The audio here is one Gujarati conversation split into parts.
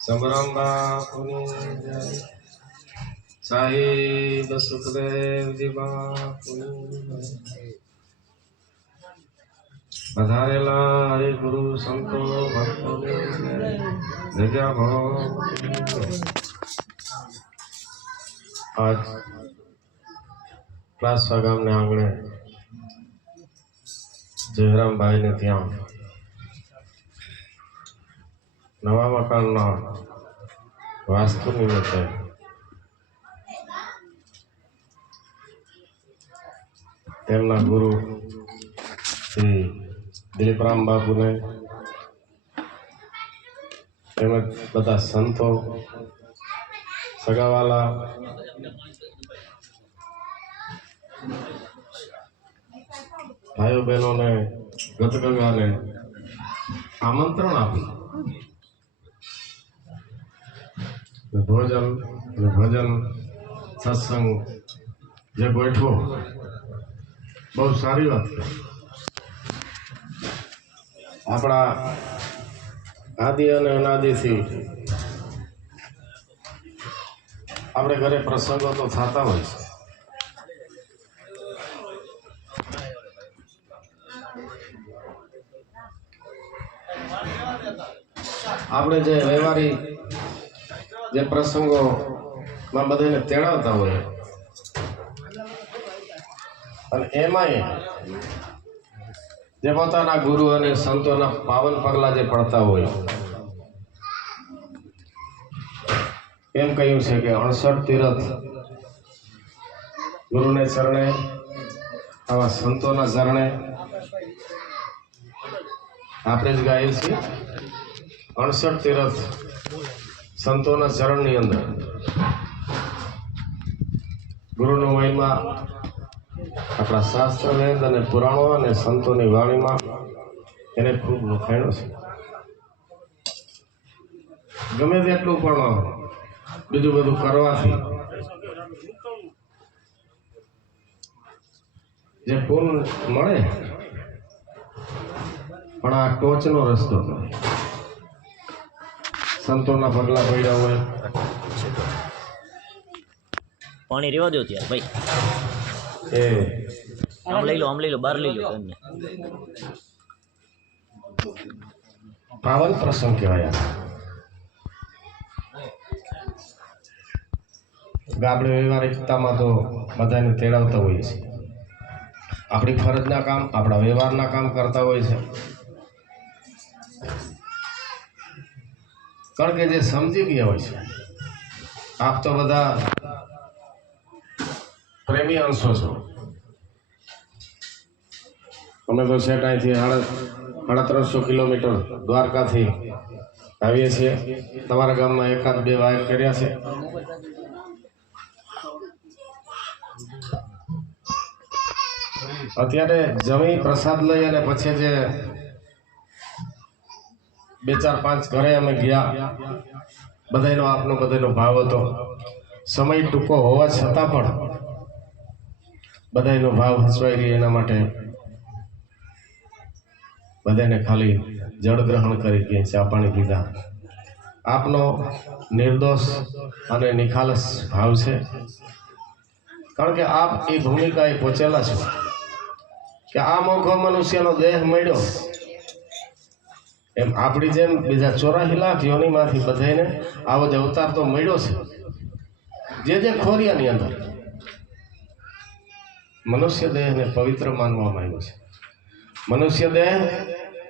समरंबा साहिब सुखदेव जी पधारेला हरे गुरु संतो भक्तो जग्या भाव। आज प्लासवा गामने आंगणे जयराम भाई ने त्या नवा मकान वास्तु निमित्ते તેમના ગુરુ શ્રી દિલીપરામ બાપુને તેમજ બધા સંતો સગાવાલા ભાઈઓ બહેનોને ગતગંગાને આમંત્રણ આપ્યું ભોજન અને ભજન સત્સંગ જે ગોઠવો બહુ સારી વાત છે। આપણા આદિ અને અનાદિથી આપણે ઘરે પ્રસંગો તો થતા હોય છે। આપણે જે વ્યવહારિક જે પ્રસંગોમાં બધાને તેડાવતા હોય અને એમાંય જે પોતાના ગુરુ અને સંતોના પાવન પગલા જે પડતા હોય એમ કહ્યું છે કે 68 તીર્થ ગુરુને ચરણે આવા સંતોના ચરણે આપણે જ ગાઈએ છીએ 68 તીર્થ સંતોના ચરણની અંદર ગુરુનો મહિમા આપણા શાસ્ત્ર વેદ અને પુરાણો અને સંતોની વાણીમાં એને ખૂબ લખાણો છે। ગમે તેટલું પણ બીજું બધું કરવાથી જે પૂર્ણ મળે પણ આ ટોચનો રસ્તો સંતોના પગલા પડ્યા હોય। પાણી રેવા દો ત્યાં ભાઈ આમ લઈ લો બહાર લઈ લો એમને પાવન પ્રસંગ કહેવાય। આપણે વ્યવહારિકતામાં તો બધાને તેડાવતા હોઈએ છીએ, આપણી ફરજના કામ આપણા વ્યવહારના કામ કરતા હોય છે। કારણ કે જે સમજી ગયા હોય છે, આપ તો બધા પ્રેમી અંશો છો। અમે તો સેટ અહીંથી 350 કિલોમીટર દ્વારકાથી આવીએ છીએ। તમારા ગામમાં એકાદ બે વાયર કર્યા છે। અત્યારે જમી પ્રસાદ લઈ અને પછી જે 2-4-5 ઘરે અમે ગયા, બધાનો આપનો બધાનો ભાવ હતો। સમય ટૂંકો હોવા છતાં પણ બધાનો ભાવ હસવાઈ રહે એના માટે બધાને ખાલી જળ ગ્રહણ કરી કે ચા પાણી પીધા। આપનો નિર્દોષ અને નિખાલસ ભાવ છે, કારણ કે આપ એ ભૂમિકાએ પહોંચેલા છો કે આ મોઘો મનુષ્યનો દેહ મળ્યો એમ આપણી જેમ બીજા 84 લાખ યોનિમાંથી બધાને આવો જ અવતાર તો મળ્યો છે। જે ખોરિયાની અંદર મનુષ્ય દેહને પવિત્ર માનવામાં આવ્યો છે। મનુષ્ય દેહ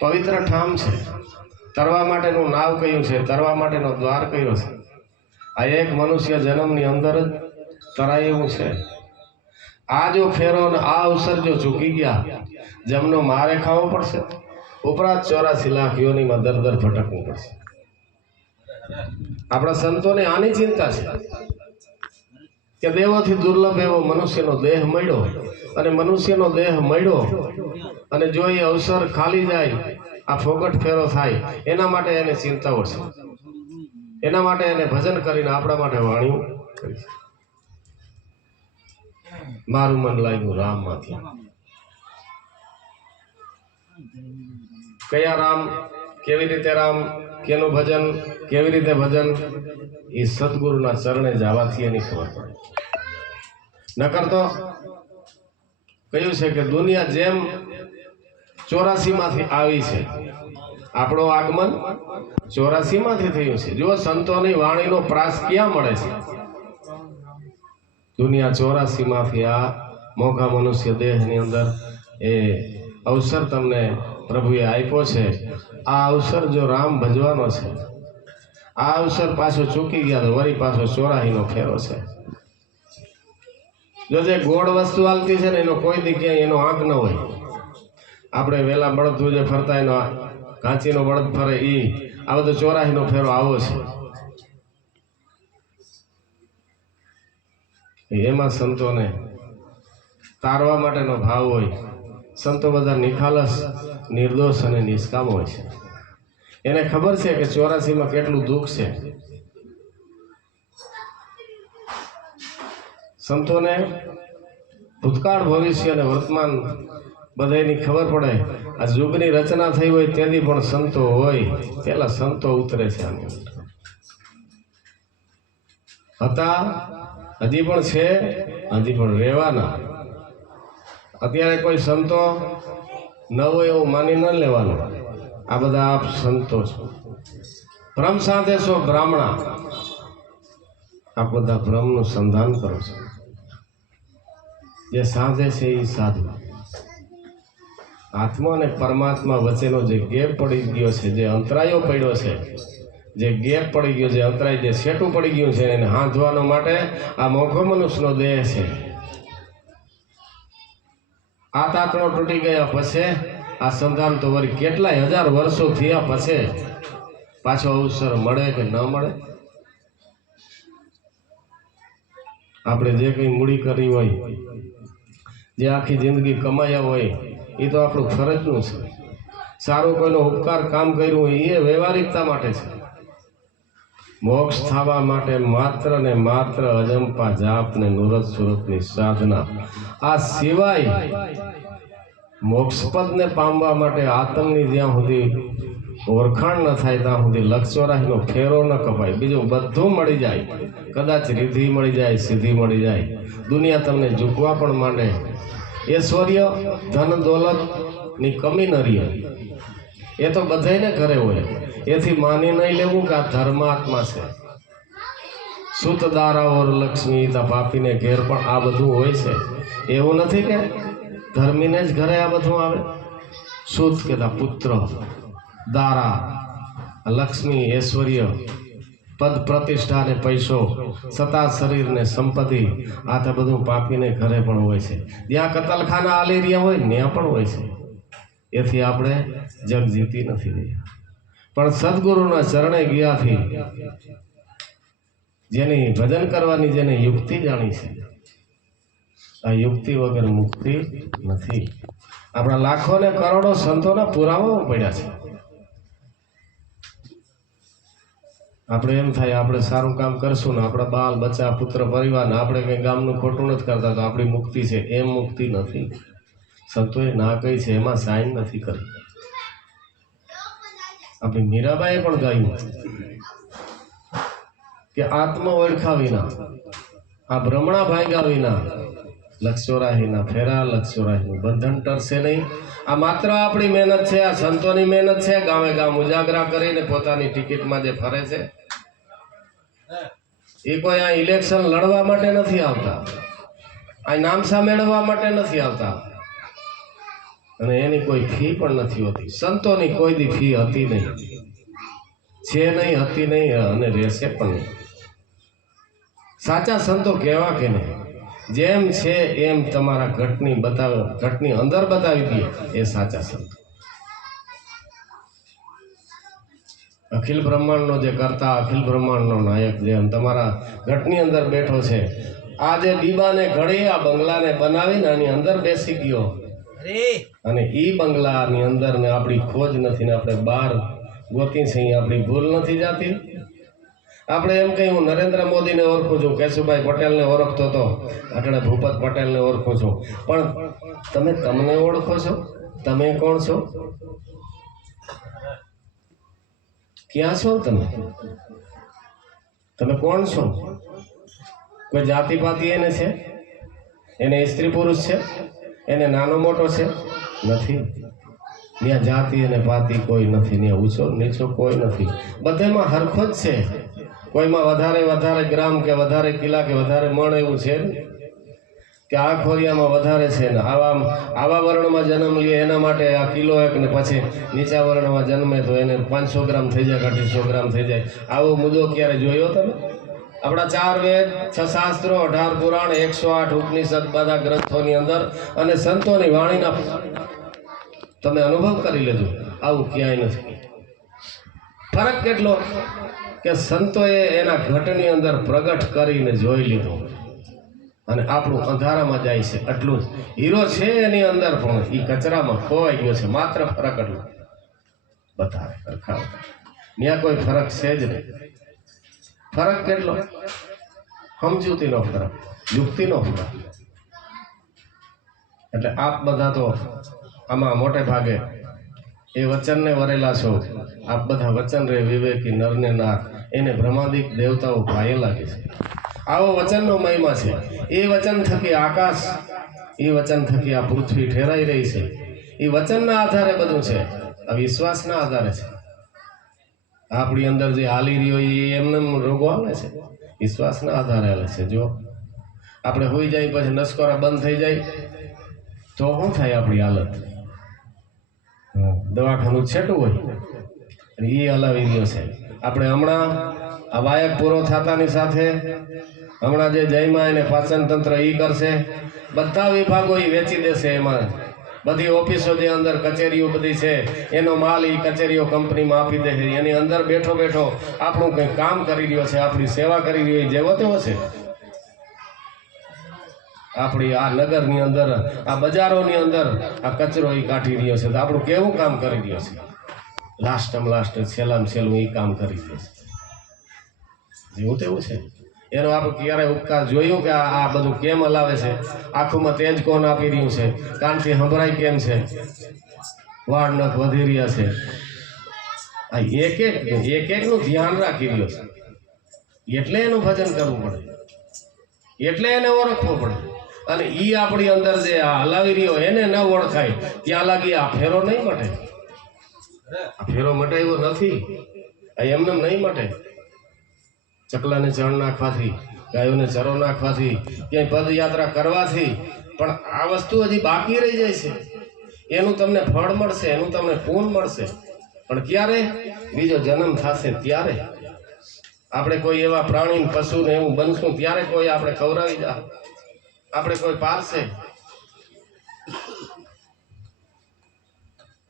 પવિત્ર ઠામ છે, તરવા માટેનું નાવ કયું છે, તરવા માટેનો દ્વાર કયો છે। આ એક મનુષ્ય જન્મની અંદર જ તરાય એવું છે। આ જો ફેરો અને આ અવસર જો ચૂકી ગયા, જમનો મારે ખાવો પડશે, ઉપરાંત 84 લાખ યોનીમાં દર ભટકવું પડશે। આપણા સંતોને આની ચિંતા છે કે દેવોથી દુર્લભ એવો મનુષ્યનો દેહ મળ્યો, અને મનુષ્યનો દેહ મળ્યો અને જો એ અવસર ખાલી જાય, આ ફોગટ ફેરો થાય, એના માટે એને ચિંતાઓ છે। એના માટે એને ભજન કરીને આપણા માટે વાણીઓ કરી છે। મારું મન લાગ્યું રામમાંથી। કયા રામ કેવી રીતે રામ, કેનું ભજન, કેવી રીતે ભજન, એ સદગુરુના ચરણે જવાથી એની ખબર પડે. નકર તો કહ્યું છે કે દુનિયા જેમ 84 માંથી આવી છે, આપણું આગમન 84 માંથી થયું છે. જો સંતોની વાણીનો પ્રાસ ક્યાં મળે છે? દુનિયા 84 માંથી આ મોઘા મનુષ્ય દેહની અંદર એ અવસર તમને પ્રભુએ આપ્યો છે. આ અવસર જો રામ ભજવાનો છે, આ અવસર પાછો ચૂકી ગયા તો વળી પાછો 84નો ફેરો છે. જો જે ગોળ વસ્તુ હાલતી છે ને એનો કોઈ દી ક્યાંય એનો આંક ન હોય. આપણે વેલા બળદ જે ફરતા એનો કાંચીનો બળદ ફરે એ આ બધો 84નો ફેરો આવો છે. એમાં સંતોને તારવા માટેનો ભાવ હોય. સંતો બધા નિખાલસ, નિર્દોષ અને નિષ્કામ હોય છે. એને ખબર છે કે 84માં કેટલું દુઃખ છે. સંતોને ભૂતકાળ, ભવિષ્ય અને વર્તમાન બધાની ખબર પડે. આ યુગની રચના થઈ હોય તેથી પણ સંતો હોય, પેલા સંતો ઉતરે છે. આની હતા, હજી પણ છે, હજી પણ રહેવાના. અત્યારે કોઈ સંતો ન હોય એવું માની ન લેવાનું. આ બધા આપ સંતો છો. ભ્રમ સાધે છો બ્રાહ્મણા, આપ બધા ભ્રમનું સંધાન કરો છો. જે સાધે છે એ સાધુ. આત્મા અને પરમાત્મા વચ્ચેનો જે ગેપ પડી ગયો છે, જે અંતરાયો પડ્યો છે, જે ગેપ પડી ગયો, જે અંતરાય, જે સેટું પડી ગયું છે, એને હાંધવાનો માટે આ મોઘો મનુષ્યનો દેહ છે. આ તાતણો તૂટી ગયા પછી આ સંધાન તો વળી કેટલાય હજાર વર્ષો થયા પછી પાછો અવસર મળે કે ન મળે? આપણે જે કંઈ મૂડી કરી હોય, જે આખી જિંદગી કમાયા હોય, એ તો આપણું ફરજનું છે. સારું કોઈનો ઉપકાર કામ કર્યું હોય એ વ્યવહારિકતા માટે છે. મોક્ષ થવા માટે માત્ર ને માત્ર અજંપા જાપ ને નુરત સુરતની સાધના. આ સિવાય મોક્ષપદને પામવા માટે આતંકની જ્યાં સુધી ઓળખાણ ન થાય ત્યાં સુધી 84નો ફેરો ન કપાય. બીજું બધું મળી જાય, કદાચ રિદ્ધિ મળી જાય, સિદ્ધિ મળી જાય, દુનિયા તમને ઝૂકવા પણ માંડે, ઐશ્વર્ય, ધન દોલતની કમી ન રહે. એ તો બધાને ઘરે હોય. એથી માની નહીં લેવું કે આ ધર્માત્મા છે. સુત દારા ઓર લક્ષ્મી, તા પાપીને ઘેર પણ આ બધું હોય છે. એવું નથી કે ધર્મીને જ ઘરે આ બધું આવે. સુત કહેતા પુત્ર, દારા, લક્ષ્મી, ઐશ્વર્ય, પદ પ્રતિષ્ઠા ને પૈસો, સતા શરીર ને સંપત્તિ, આ તો બધું પાપીને ઘરે પણ હોય છે. જ્યાં કતલખાના આલી રહ્યા હોય ત્યાં પણ હોય છે. એથી આપણે જગ જીતી નથી રહ્યા. પણ સદગુરુના ચરણે ગયાથી જેની ભજન કરવાની જેને યુક્તિ જાણી છે, આ યુક્તિ વગર મુક્તિ નથી. આપણા લાખો ને કરોડો સંતોના પુરાવાઓ પડ્યા છે. આપણે એમ થાય આપણે સારું કામ કરશું ને આપણા બાલ બચ્ચા પુત્ર પરિવાર ને આપણે કંઈ ગામનું ખોટું નથી કરતા તો આપણી મુક્તિ છે. એમ મુક્તિ નથી. સંતોએ ના કહી છે એમાં સાઈન નથી કરી. આપણી મીરાબાઈએ પણ ગાયું કે આત્મ ઓળખા વિના, આ ભ્રમણા ભાગ્યા વિના 84ના ફેરા, 84નું બંધન ટરશે નહીં. આ માત્ર આપણી મહેનત છે, આ સંતોની મહેનત છે. ગામે ગામ ઉજાગરા કરીને પોતાની ટિકિટમાં જે ફરે છે એ કોઈ આ ઇલેક્શન લડવા માટે નથી આવતા, આ નામસા મેળવવા માટે નથી આવતા, અને એની કોઈ ફી પણ નથી હોતી. સંતોની કોઈ દી ફી હતી નહીં, છે નહીં, હતી નહીં અને રહેશે પણ નહીં. સાચા સંતો કેવા કે નહીં? જેમ છે એમ તમારા ઘટની અંદર બતાવી દે એ સાચા સંતો. અખિલ બ્રહ્માંડનો જે કરતા, અખિલ બ્રહ્માંડનો નાયક જેમ તમારા ઘટની અંદર બેઠો છે. આ જે દીબાને ઘડી આ બંગલાને બનાવીને આની અંદર બેસી ગયો, અને ઈ બંગલાની અંદર ને આપણી ખોજ નથી ને આપણે બહાર ગોતી છે, આપણી ભૂલ નથી જાતી. આપણે એમ કહી હું નરેન્દ્ર મોદીને ઓળખું છું, કેશુભાઈ પટેલને ઓળખતો હતો, આપણે ભૂપત પટેલને ઓળખું છું, પણ તમે તમને ઓળખો છો? તમે કોણ છો? ક્યાં છો તમે? તમે કોણ છો? કોઈ જાતિ પાતિ એને છે? એને સ્ત્રી પુરુષ છે? એને નાનો મોટો છે? નથી. ત્યાં જાતિ અને પાતિ કોઈ નથી, ત્યાં ઊંચો નીચો કોઈ નથી, બધામાં હરખો જ છે. કોઈમાં વધારે ગ્રામ કે વધારે કિલ્લા કે વધારે મણ એવું છે ને, કે આ ખોરિયામાં વધારે છે ને આવા વર્ણમાં જન્મ લે એના માટે આ કિલો એક ને પછી નીચા વર્ણમાં જન્મે તો એને 500 ગ્રામ થઈ જાય, 250 ગ્રામ થઈ જાય. આવો મુદ્દો ક્યારે જોયો તમે? આપણા 4 વેદ, 6 શાસ્ત્રો, 18 પુરાણ, 108 ઉપનિષદ, બધા ગ્રંથોની અંદર અને સંતોની વાણીના તમે અનુભવ કરી લેજો, આવું ક્યાંય નથી. ફરક કેટલો કે સંતોએ એના ઘટની અંદર પ્રગટ કરીને જોઈ લીધું અને આપણું અંધારામાં જાય છે એટલું જ. હીરો છે એની અંદર પણ એ કચરામાં ખોવાઈ ગયો છે, માત્ર ફરક એટલો. બતાવે સરખા ત્યાં કોઈ ફરક છે જ નહીં. ફરક કેટલો? સમજૂતીનો ફરક, યુક્તિનો ફરક. એટલે આપ બધા તો આમાં મોટે ભાગે એ વચનને વરેલા છો. આપ બધા વચન રે વિવેકી નરને નાર, એને બ્રહ્માદિક દેવતાઓ ભાઈએ લાગે છે. આવો વચનનો મહિમા છે. એ વચન થકી આકાશ, એ વચન થકી આ પૃથ્વી ઠેરાઈ રહી છે. એ વચનના આધારે બધું છે, આ વિશ્વાસના આધારે છે. આપણી અંદર જે હાલી રહ્યો એ એમને રોગો આવે છે, વિશ્વાસના આધારે હાલે છે. જો આપણે હોઈ જાય પછી નસકોરા બંધ થઈ જાય તો શું થાય આપણી હાલત? દવાખાનું છેટું હોય અને એ હલાવી રહ્યો છે. આપણે હમણાં આ વાયક પૂરો થતાની સાથે હમણાં જે જયમાં એને પાચન તંત્ર એ કરશે, બધા વિભાગો એ વેચી દેશે. એમાં બધી ઓફિસો જે અંદર કચેરીઓ બધી છે એનો માલ એ કચેરીઓ કંપનીમાં આપી દે. એની અંદર બેઠો બેઠો આપણું કંઈક કામ કરી રહ્યો છે, આપણી સેવા કરી રહ્યો જેવો તેવો છે. આપણી આ નગરની અંદર, આ બજારોની અંદર આ કચરો એ કાઢી રહ્યો છે, તો આપણું કેવું કામ કરી રહ્યો છે? લાસ્ટમાં લાસ્ટ, છેલ્લામાં છેલ્લું એ કામ કરી રહ્યો છે. જેવું તેવું છે. એનો આપણે ક્યારેય ઉપકાર જોયું કે આ બધું કેમ હલાવે છે? આંખોમાં તેજ કોણ આપી રહ્યું છે? કાનથી સંભળાય કેમ છે? વાળ નખ વધી રહ્યા છે. આ એક એકનું ધ્યાન રાખી રહ્યો છે. એટલે એનું ભજન કરવું પડે, એટલે એને ઓળખવો પડે. અને ઈ આપણી અંદર જે આ હલાવી રહ્યો એને ન ઓળખાય ત્યાં લાગી આ ફેરો નહીં મટે. આ ફેરો મટે એવો નથી, આ એમને નહીં મટે. ચકલાને ચણ નાખવાથી, ગાયોને ચરો નાખવાથી, ક્યાંય પદયાત્રા કરવાથી પણ આ વસ્તુ હજી બાકી રહી જાય છે. એનું તમને ફળ મળશે, એનું તમને પૂન મળશે, પણ ક્યારે? બીજો જન્મ થશે ત્યારે. આપણે કોઈ એવા પ્રાણી પશુને એવું બનશું ત્યારે કોઈ આપણે ખવડાવી દા, આપણે કોઈ પારશે.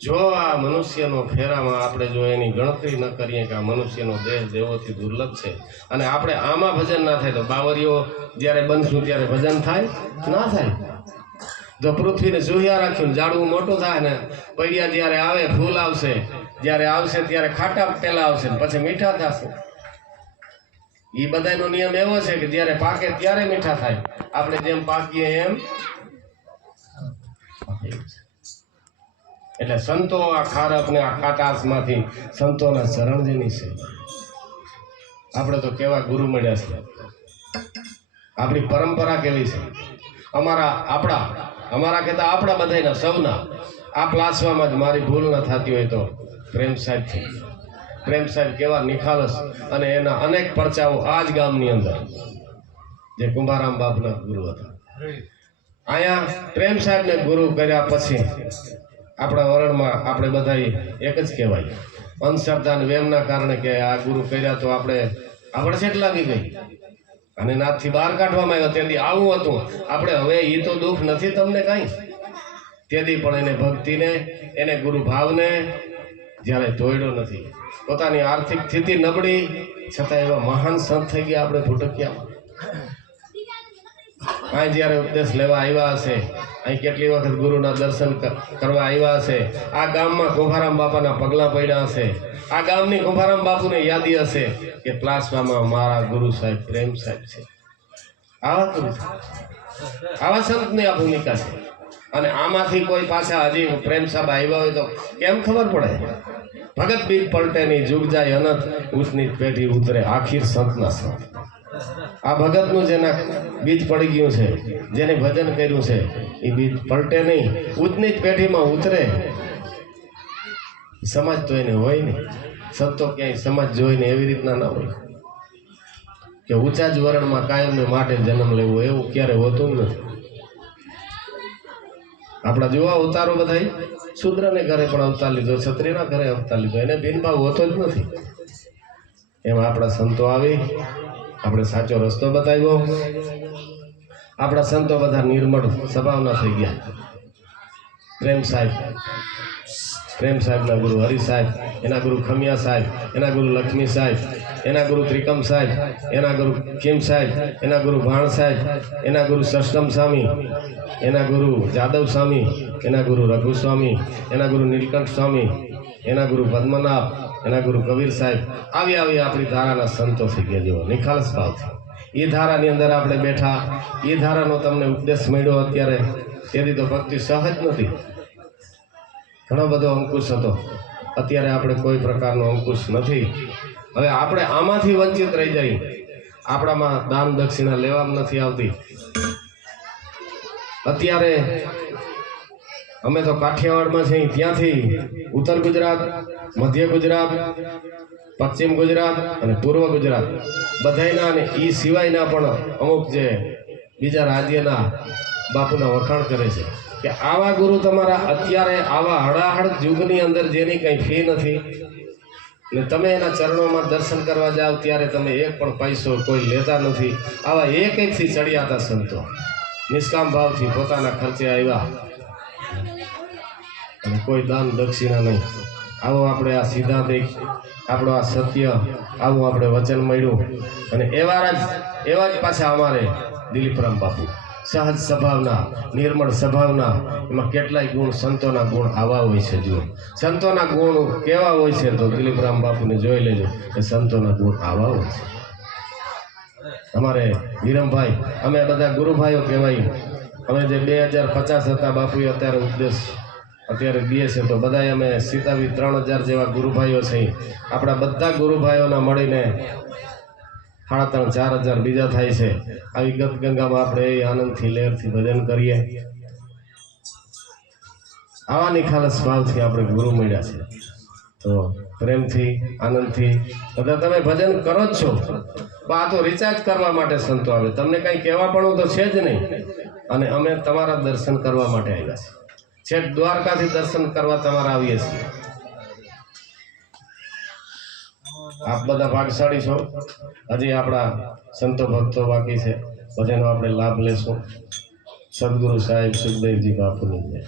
જો આ મનુષ્યનો ફેરામાં આપણે જો એની ગણતરી ન કરીએ કે આ મનુષ્યનો દેહ દેવોથી દુર્લભ છે અને આપણે આમાં ભજન ના થાય તો બાવરીઓ જ્યારે બનશું ત્યારે ભજન થાય ના થાય? જો પૃથ્વીને જોયા રાખ્યું, ઝાડવું મોટું થાય ને પૈડિયા જ્યારે આવે, ફૂલ આવશે, જ્યારે આવશે ત્યારે ખાટા પેલા આવશે પછી મીઠા થશે. એ બધાનો નિયમ એવો છે કે જ્યારે પાકે ત્યારે મીઠા થાય. આપણે જેમ પાકીએ એમ. એટલે સંતો આ ખારક ને આ ખાટાશમાંથી સંતોના શરણ જેની છે. આપણે તો કેવા ગુરુ મળ્યા છે, આપણી પરંપરા કેવી છે. અમારા કહેતા આપણા બધાના સૌના આ પ્લાસવામાં જ મારી ભૂલ ન થતી હોય તો પ્રેમ સાહેબથી. પ્રેમ સાહેબ કેવા નિખાલસ અને એના અનેક પરચાઓ આ જ ગામની અંદર જે કુંભારામ બાપના ગુરુ હતા. અહીંયા પ્રેમ સાહેબને ગુરુ કર્યા પછી આપણા વરણમાં આપણે બધા એક જ કહેવાય. અંધશ્રદ્ધા અને વેમના કારણે કે આ ગુરુ કર્યા તો આપણે છેટ લાગી ગઈ અને નાથથી બહાર કાઢવામાં આવ્યો. તેથી આવું હતું આપણે. હવે એ તો દુઃખ નથી તમને કાંઈ. તેથી પણ એને ભક્તિને, એને ગુરુ ભાવને જ્યારે તોડ્યો નથી. પોતાની આર્થિક સ્થિતિ નબળી છતાં એવા મહાન સંત થઈ ગયા આપણે ભૂટકિયામાં. અહીં જ્યારે ઉપદેશ લેવા આવ્યા હશે, અહીં કેટલી વખત ગુરુના દર્શન કરવા આવ્યા હશે, આ ગામમાં કુંભારામ બાપાના પગલાં પડ્યા હશે, આ ગામની કુંભારામ બાપુને યાદી હશે કે પ્લાસવામાં મારા ગુરુ સાહેબ પ્રેમ સાહેબ છે. આવા ગુરુ, આવા સંતની આ ભૂમિકા છે. અને આમાંથી કોઈ પાછા હજી પ્રેમ સાહેબ આવ્યા હોય તો કેમ ખબર પડે? ભગત બીજ પલટે નહીં, જુગ જાય અનંત, ઉસની પેઢી ઉતરે આખીર સંતના સંત. આ ભગતનું જેના બીજ પડી ગયું છે, જેને ભજન કર્યું છે, એ બીજ પલટે નહીં, ઉચની જ પેઢીમાં ઉતરે. સમાજ તો એને હોય નહીં. સંતો ક્યાંય સમાજ જોઈને એવી રીતના ના હોય કે ઊંચા જ વરણમાં કાયમને માટે જન્મ લેવો, એવું ક્યારે હોતું નથી. આપણા જોવા અવતારો બધા શૂદ્રને ઘરે પણ અવતાર લીધો, ક્ષત્રિયના ઘરે અવતાર લીધો, એને ભિન્નભાવ હોતો જ નથી. એમાં આપણા સંતો આવી આપણે સાચો રસ્તો બતાવ્યો. આપણા સંતો બધા નિર્મળ સ્વભાવના થઈ ગયા. પ્રેમ સાહેબના ગુરુ હરિ સાહેબ, એના ગુરુ ખમિયા સાહેબ, એના ગુરુ લક્ષ્મી સાહેબ, એના ગુરુ ત્રિકમ સાહેબ, એના ગુરુ ખીમ સાહેબ, એના ગુરુ ભાણ સાહેબ, એના ગુરુ સષ્ટમ સ્વામી, એના ગુરુ જાદવ સ્વામી, એના ગુરુ રઘુ સ્વામી, એના ગુરુ નીલકંઠ સ્વામી, એના ગુરુ પદ્મનાભ, એના ગુરુ કબીર સાહેબ. આવી આપણી ધારાના સંતો થઈ ગયા. જેવો નિખાલસ ભાવથી એ ધારાની અંદર આપણે બેઠા. એ ધારાનો તમને ઉપદેશ મળ્યો અત્યારે. તેથી તો ભક્તિ સહજ નથી, ઘણો બધો અંકુશ હતો. અત્યારે આપણે કોઈ પ્રકારનો અંકુશ નથી. હવે આપણે આમાંથી વંચિત રહી જઈએ. આપણામાં દાન દક્ષિણા લેવામાં નથી આવતી. અત્યારે અમે તો કાઠિયાવાડમાં છીએ, ત્યાંથી ઉત્તર ગુજરાત, મધ્ય ગુજરાત, પશ્ચિમ ગુજરાત અને પૂર્વ ગુજરાત બધાયના અને એ સિવાયના પણ અમુક જે બીજા રાજ્યના બાપુના વખાણ કરે છે કે આવા ગુરુ તમારા અત્યારે આવા હળાહળ યુગની અંદર જેની કંઈ ફી નથી ને તમે એના ચરણોમાં દર્શન કરવા જાઓ ત્યારે તમે એક પણ પૈસો કોઈ લેતા નથી. આવા એકથી ચડિયાતા સંતો નિષ્કામ ભાવથી પોતાના ખર્ચે આવ્યા અને કોઈ દાન દક્ષિણા નહીં. આવો આપણે આ સિદ્ધાંતિક, આપણો આ સત્ય, આવું આપણે વચન મળ્યું. અને એવા જ પાછા અમારે દિલીપરામ બાપુ સહજ સ્વભાવના, નિર્મળ સ્વભાવના. એમાં કેટલાય ગુણ, સંતોના ગુણ આવા હોય છે. જુઓ સંતોના ગુણ કેવા હોય છે તો દિલીપરામ બાપુને જોઈ લેજો કે સંતોના ગુણ આવા હોય છે. અમારે વિરમભાઈ, અમે બધા ગુરુભાઈઓ કહેવાય. અમે જે 2050 હતા બાપુએ અત્યારે ઉપદેશ અત્યારે દે છે તો બધા અમે સીતાવી 3000 જેવા ગુરુભાઈઓ છે. આપણા બધા ગુરુભાઈઓના મળીને 3,500-4,000 બીજા થાય છે. આવી ગતગંગામાં આપણે એ આનંદથી લહેરથી ભજન કરીએ. આવા નિખાલસ ભાવથી આપણે ગુરુ મળ્યા છે તો પ્રેમથી, આનંદથી બધા તમે ભજન કરો જ છો. આ તો રિચાર્જ કરવા માટે સંતો આવે. તમને કંઈ કહેવા પણ તો છે જ નહીં. અને અમે તમારા દર્શન કરવા માટે આવ્યા છીએ. છેક દ્વારકાથી દર્શન કરવા તમારા આવીએ છીએ. આપ બધા ભાગશાળી છો. હજી આપણા સંતો ભક્તો બાકી છે, બધાનો આપણે લાભ લેશું. સદગુરુ સાહેબ સુખદેવજી બાપુની જય.